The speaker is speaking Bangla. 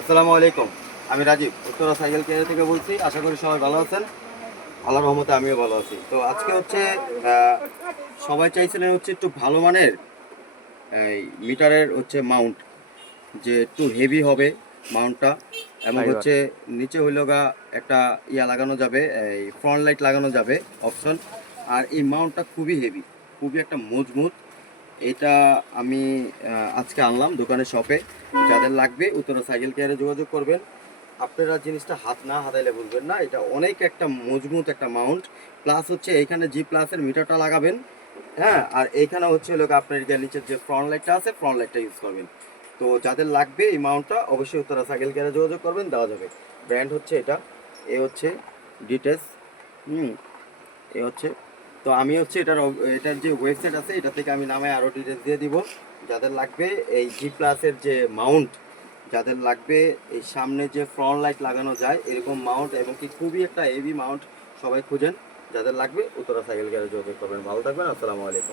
আসসালামু আলাইকুম। আমি রাজীব উত্তরা সাইকেল কেয়ার থেকে বলছি। আশা করি সবাই ভালো আছেন। আল্লাহর রহমতে আমিও ভালো আছি। তো আজকে হচ্ছে আহ, সবাই চাইছিলেন হচ্ছে একটু ভালো মানের এই মিটারের হচ্ছে মাউন্ট, যে একটু হেভি হবে মাউন্টটা, এবং ফাইবার। হচ্ছে নিচে হইল গা একটা ইয়া লাগানো যাবে, এই ফ্রন্ট লাইট লাগানো যাবে অপশন। আর এই মাউন্টটা খুবই হেভি, খুবই একটা মজবুত। এটা আমি আজকে আনলাম দোকানের শপে। যাদের লাগবে উত্তরা সাইকেল কেয়ারে যোগাযোগ করবেন। আপনারা জিনিসটা হাত না হাতাইলে বুঝবেন না, এটা অনেক একটা মজবুত একটা মাউন্ট। প্লাস হচ্ছে এইখানে জি প্লাসের মিটারটা লাগাবেন। হ্যাঁ, আর এইখানে হচ্ছে হলো আপনার নিচের যে ফ্রন্ট লাইটটা আছে, ফ্রন্ট লাইটটা ইউজ করবেন। তো যাদের লাগবে এই মাউন্টটা অবশ্যই উত্তরা সাইকেল কেয়ারে যোগাযোগ করবেন, দেওয়া যাবে। ব্র্যান্ড হচ্ছে এটা, এ হচ্ছে ডিটেলস। হুম, এ হচ্ছে। তো আমি হচ্ছে এটার যে ওয়েবসাইট আছে এটা থেকে আমি নামে আরও ডিটেলস দিয়ে দিব। যাদের লাগবে এই জি প্লাসের যে মাউন্ট, যাদের লাগবে এই সামনে যে ফ্রন্ট লাইট লাগানো যায় এরকম মাউন্ট, এবং কি খুবই একটা হেভি মাউন্ট সবাই খুঁজেন। যাদের লাগবে উত্তরা সাইকেল গ্যারেজ যোগাযোগ করবেন। ভালো থাকবেন। আসসালামু আলাইকুম।